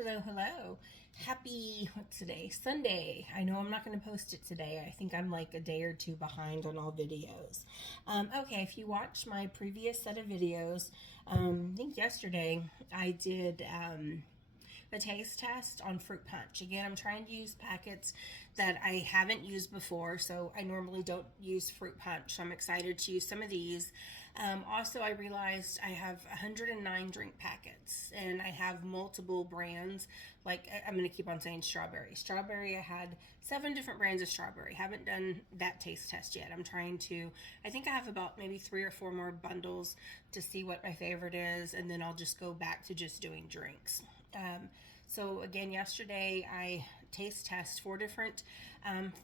Hello, hello. Happy, what's today? Sunday. I know I'm not going to post it today. I think I'm like a day or two behind on all videos. Okay, if you watched my previous set of videos, I think yesterday I did a taste test on fruit punch. Again, I'm trying to use packets that I haven't used before, so I normally don't use fruit punch. So I'm excited to use some of these. Also, I realized I have 109 drink packets, and I have multiple brands. Like, I'm going to keep on saying strawberry. Strawberry, I had 7 different brands of strawberry. Haven't done that taste test yet. I'm trying to, I think I have about maybe 3 or 4 more bundles to see what my favorite is, and then I'll just go back to just doing drinks. So again, yesterday I taste test 4 different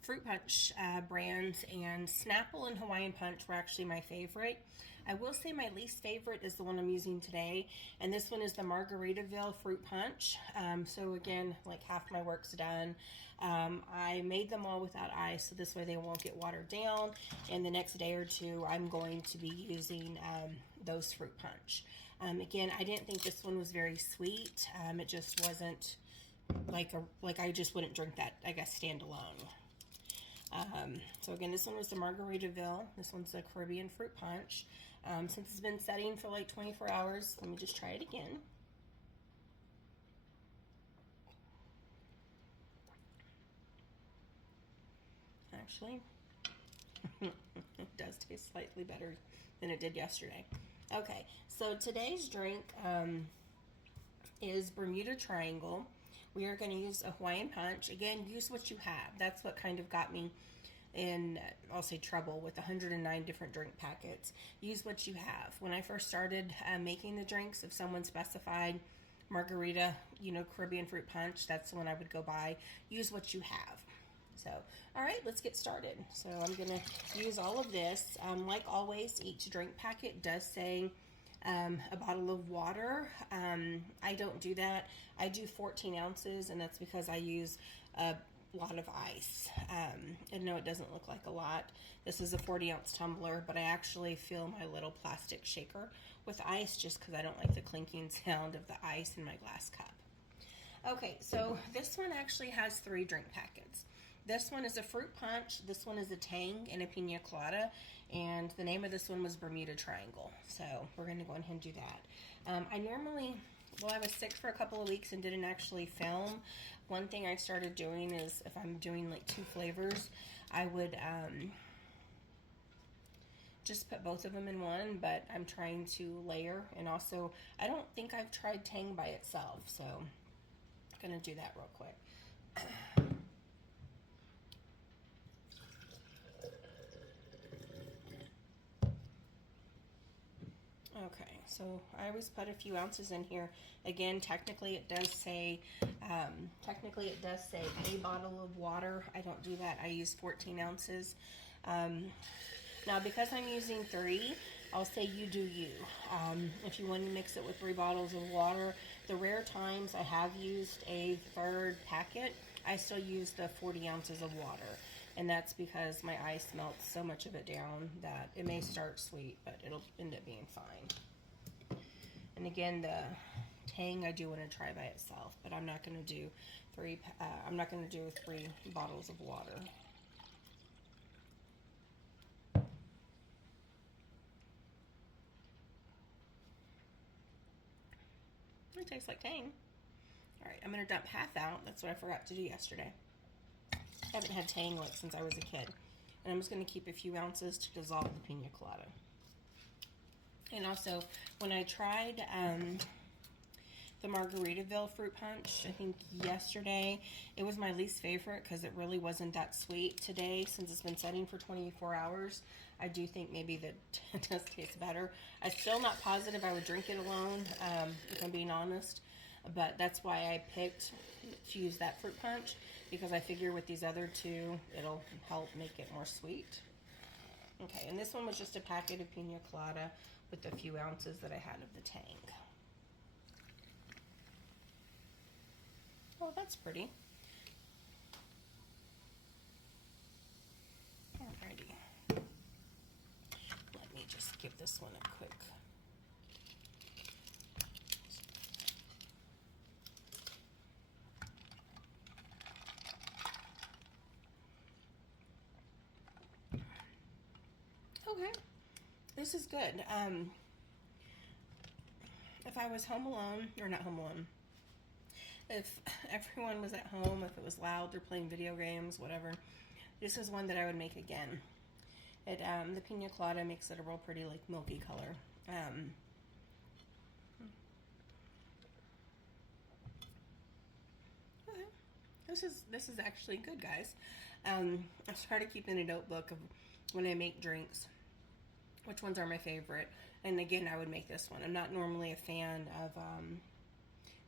fruit punch brands, and Snapple and Hawaiian Punch were actually my favorite. I will say my least favorite is the one I'm using today, and this one is the Margaritaville Fruit Punch. So again, like half my work's done. I made them all without ice, so this way they won't get watered down, and the next day or two I'm going to be using those fruit punch. Again, I didn't think this one was very sweet. It just wasn't like I just wouldn't drink that, I guess, standalone. So again, this one was the Margaritaville. This one's the Caribbean Fruit Punch. Since it's been setting for like 24 hours, let me just try it again. Actually, it does taste slightly better than it did yesterday. Okay, so today's drink is Bermuda Triangle. We are going to use a Hawaiian Punch. Again, use what you have. That's what kind of got me in, I'll say, trouble with 109 different drink packets. Use what you have. When I first started making the drinks, if someone specified margarita, Caribbean Fruit Punch, that's the one I would go buy. Use what you have. So, all right, let's get started. So I'm going to use all of this. Like always, each drink packet does say a bottle of water. I don't do that. I do 14 ounces, and that's because I use a lot of ice. And no, it doesn't look like a lot. This is a 40-ounce tumbler, but I actually fill my little plastic shaker with ice just because I don't like the clinking sound of the ice in my glass cup. Okay, so this one actually has 3 drink packets. This one is a fruit punch, this one is a Tang, and a Pina Colada, and the name of this one was Bermuda Triangle. So we're going to go ahead and do that. I was sick for a couple of weeks and didn't actually film. One thing I started doing is if I'm doing like 2 flavors, I would just put both of them in one, but I'm trying to layer. And also, I don't think I've tried Tang by itself, so I'm going to do that real quick. Okay, so I always put a few ounces in here. Again, technically it does say a bottle of water. I don't do that. I use 14 ounces. Now, because I'm using 3, I'll say you do you. If you want to mix it with 3 bottles of water, the rare times I have used a 3rd packet, I still use the 40 ounces of water. And that's because my ice melts so much of it down that it may start sweet, but it'll end up being fine. And again, the Tang I do want to try by itself, but I'm not going to do 3 bottles of water. It tastes like Tang. All right, I'm going to dump half out. That's what I forgot to do yesterday. I haven't had Tang like since I was a kid. And I'm just going to keep a few ounces to dissolve the Pina Colada. And also, when I tried the Margaritaville Fruit Punch, I think yesterday, it was my least favorite because it really wasn't that sweet. Today, since it's been setting for 24 hours, I do think maybe that it does taste better. I'm still not positive I would drink it alone, if I'm being honest. But that's why I picked to use that fruit punch, because I figure with these other 2, it'll help make it more sweet. Okay, and this one was just a packet of Pina Colada with a few ounces that I had of the Tang. Oh, that's pretty. Alrighty. Let me just give this one a quick Okay. This is good. If I was home alone, or not home alone, if everyone was at home, if it was loud, they're playing video games, whatever, this is one that I would make again. It the Pina Colada makes it a real pretty, like, milky color. Okay. This is actually good, guys. I started keeping a notebook of when I make drinks, which ones are my favorite. And again, I would make this one. I'm not normally a fan of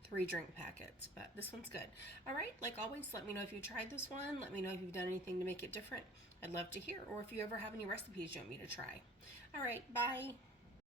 3 drink packets, but this one's good. All right, like always, let me know if you tried this one. Let me know if you've done anything to make it different. I'd love to hear, or if you ever have any recipes you want me to try. All right, bye.